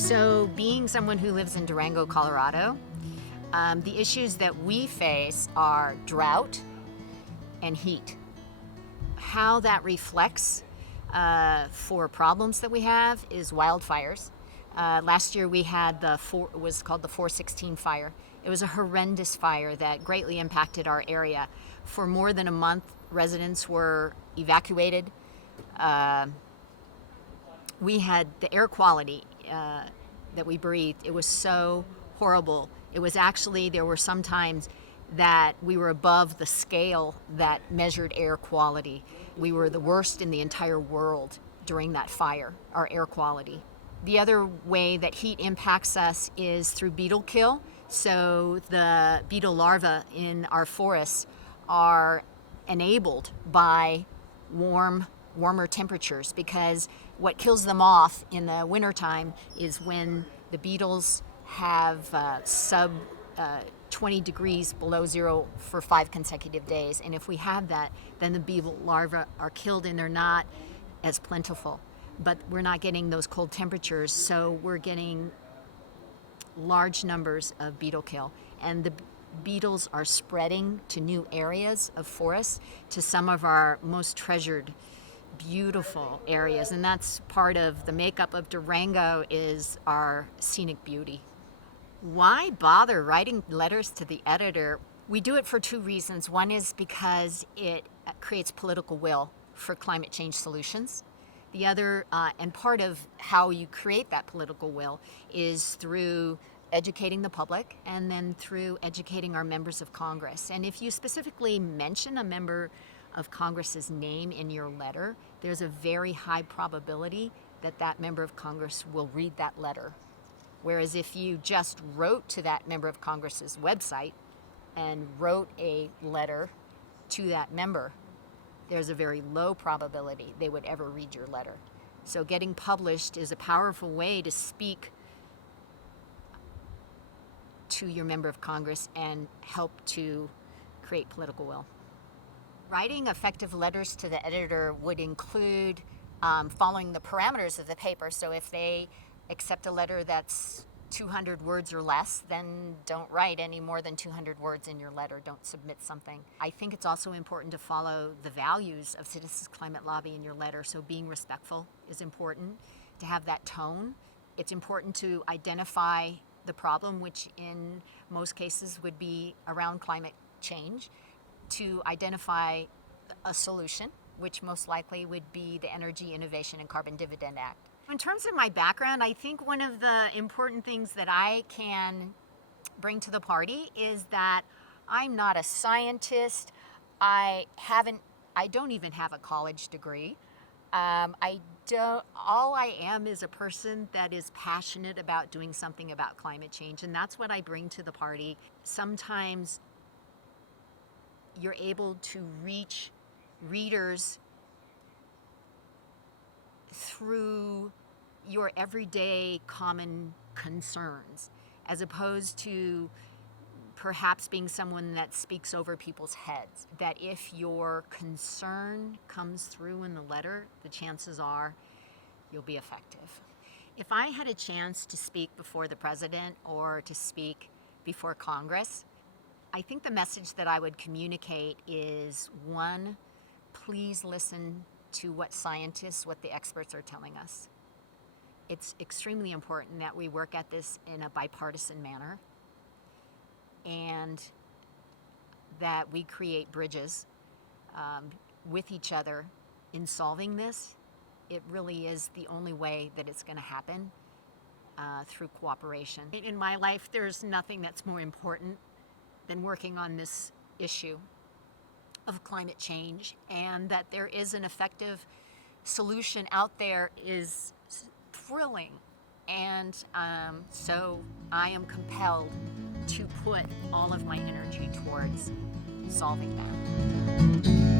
So being someone who lives in Durango, Colorado, the issues that we face are drought and heat. How that reflects for problems that we have is wildfires. Last year we had it was called the 416 fire. It was a horrendous fire that greatly impacted our area. For more than a month, residents were evacuated. We had the air quality that we breathed. It was so horrible. It was actually, there were some times that we were above the scale that measured air quality. We were the worst in the entire world during that fire, our air quality. The other way that heat impacts us is through beetle kill. So the beetle larvae in our forests are enabled by warmer temperatures, because what kills them off in the wintertime is when the beetles have sub 20 degrees below zero for 5 consecutive days. And if we have that, then the beetle larvae are killed and they're not as plentiful. But we're not getting those cold temperatures, so we're getting large numbers of beetle kill. And the beetles are spreading to new areas of forests, to some of our most treasured, beautiful areas. And that's part of the makeup of Durango, is our scenic beauty. Why bother writing letters to the editor? We do it for 2 reasons. One is because it creates political will for climate change solutions. The other, and part of how you create that political will, is through educating the public and then through educating our members of Congress. And if you specifically mention a member of Congress's name in your letter, there's a very high probability that that member of Congress will read that letter. Whereas if you just wrote to that member of Congress's website and wrote a letter to that member, there's a very low probability they would ever read your letter. So getting published is a powerful way to speak to your member of Congress and help to create political will. Writing effective letters to the editor would include following the parameters of the paper. So if they accept a letter that's 200 words or less, then don't write any more than 200 words in your letter. Don't submit something. I think it's also important to follow the values of Citizens Climate Lobby in your letter. So being respectful is important, to have that tone. It's important to identify the problem, which in most cases would be around climate change, to identify a solution, which most likely would be the Energy Innovation and Carbon Dividend Act. In terms of my background, I think one of the important things that I can bring to the party is that I'm not a scientist. I don't even have a college degree. All I am is a person that is passionate about doing something about climate change, and that's what I bring to the party. Sometimes you're able to reach readers through your everyday common concerns, as opposed to perhaps being someone that speaks over people's heads. That if your concern comes through in the letter, the chances are you'll be effective. If I had a chance to speak before the president or to speak before Congress, I think the message that I would communicate is, 1, please listen to what the experts are telling us. It's extremely important that we work at this in a bipartisan manner, and that we create bridges with each other in solving this. It really is the only way that it's going to happen, through cooperation. In my life, there's nothing that's more important than working on this issue of climate change, and that there is an effective solution out there is thrilling. And so I am compelled to put all of my energy towards solving that.